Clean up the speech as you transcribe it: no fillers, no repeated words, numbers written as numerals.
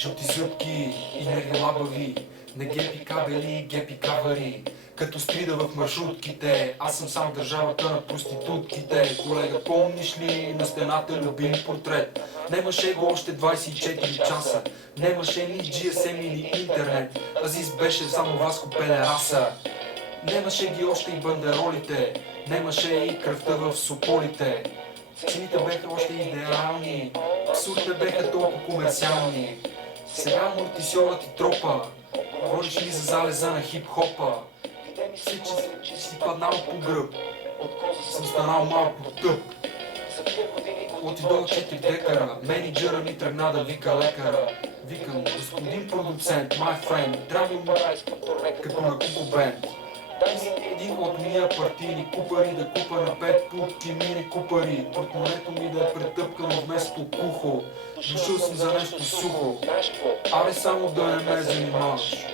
Жълти зъбки и нерви лабави, не гепи кабели, гепи кавари. Като стрида в маршрутките, аз съм сам държавата на проститутките. Колега, помниш ли на стената любим портрет? Немаше го още 24 часа, немаше ни GSM или интернет. Азис беше само Васко Педераса. Немаше ги още и бандеролите, немаше и кръвта в сополите. Цените беха още идеални, абсурдите беха толкова комерциални. Сега амортисьорът ти тропа, говориш ли за залеза на хип-хопа? Си, че си паднал по гръб, съм станал малко тъп. Отидох 4 декара, менеджера ми тръгна да вика лекара. Викам, господин продуцент, my friend, трябва му като на Куко Бенд. Дай си един от мия партийни купари да купа на 5 путки мини купари. Портмонето ми да е претъпкано вместо кухо. Дошъл съм за нещо сухо, аре само да не ме занимаваш.